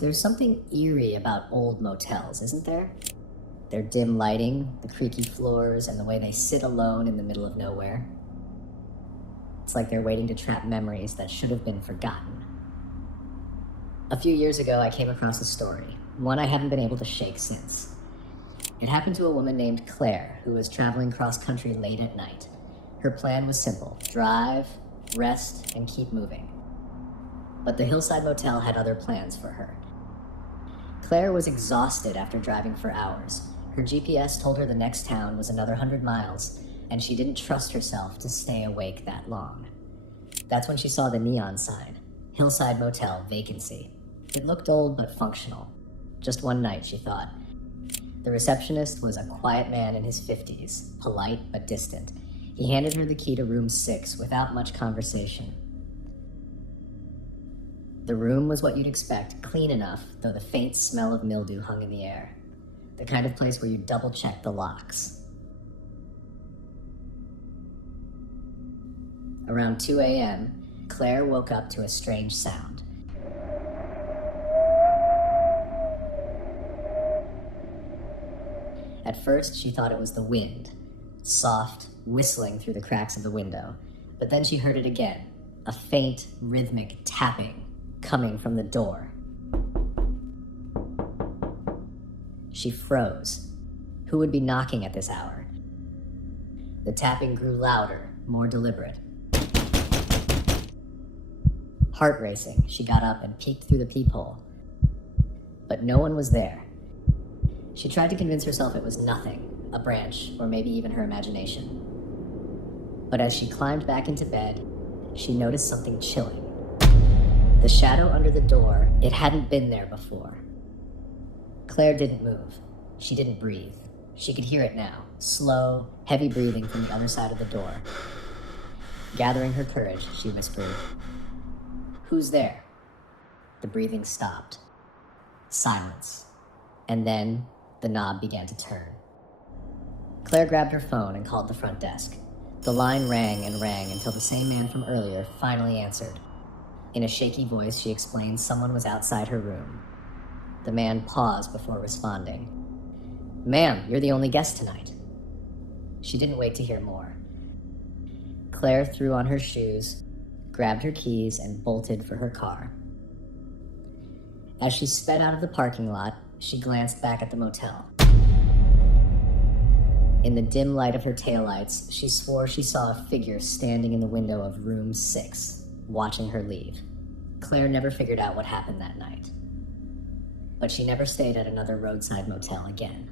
There's something eerie about old motels, isn't there? Their dim lighting, the creaky floors, and the way they sit alone in the middle of nowhere. It's like they're waiting to trap memories that should have been forgotten. A few years ago, I came across a story, one I haven't been able to shake since. It happened to a woman named Claire, who was traveling cross-country late at night. Her plan was simple: drive, rest, and keep moving. But the hillside motel had other plans for her. Claire was exhausted after driving for hours. Her GPS told her the next town was another 100 miles, and she didn't trust herself to stay awake that long. That's when she saw the neon sign, Hillside Motel Vacancy. It looked old but functional. Just one night, she thought. The receptionist was a quiet man in his 50s, polite but distant. He handed her the key to room 6 without much conversation. The room was what you'd expect, clean enough, though the faint smell of mildew hung in the air. The kind of place where you double-check the locks. Around 2 a.m., Claire woke up to a strange sound. At first, she thought it was the wind, soft, whistling through the cracks of the window. But then she heard it again, a faint, rhythmic tapping coming from the door. She froze. Who would be knocking at this hour? The tapping grew louder, more deliberate. Heart racing, she got up and peeked through the peephole. But no one was there. She tried to convince herself it was nothing, a branch, or maybe even her imagination. But as she climbed back into bed, she noticed something chilling. The shadow under the door, it hadn't been there before. Claire didn't move. She didn't breathe. She could hear it now, slow, heavy breathing from the other side of the door. Gathering her courage, she whispered, "Who's there?" The breathing stopped. Silence. And then the knob began to turn. Claire grabbed her phone and called the front desk. The line rang and rang until the same man from earlier finally answered. In a shaky voice, she explained someone was outside her room. The man paused before responding. "Ma'am, you're the only guest tonight." She didn't wait to hear more. Claire threw on her shoes, grabbed her keys, and bolted for her car. As she sped out of the parking lot, she glanced back at the motel. In the dim light of her taillights, she swore she saw a figure standing in the window of room 6, watching her leave. Claire never figured out what happened that night. But she never stayed at another roadside motel again.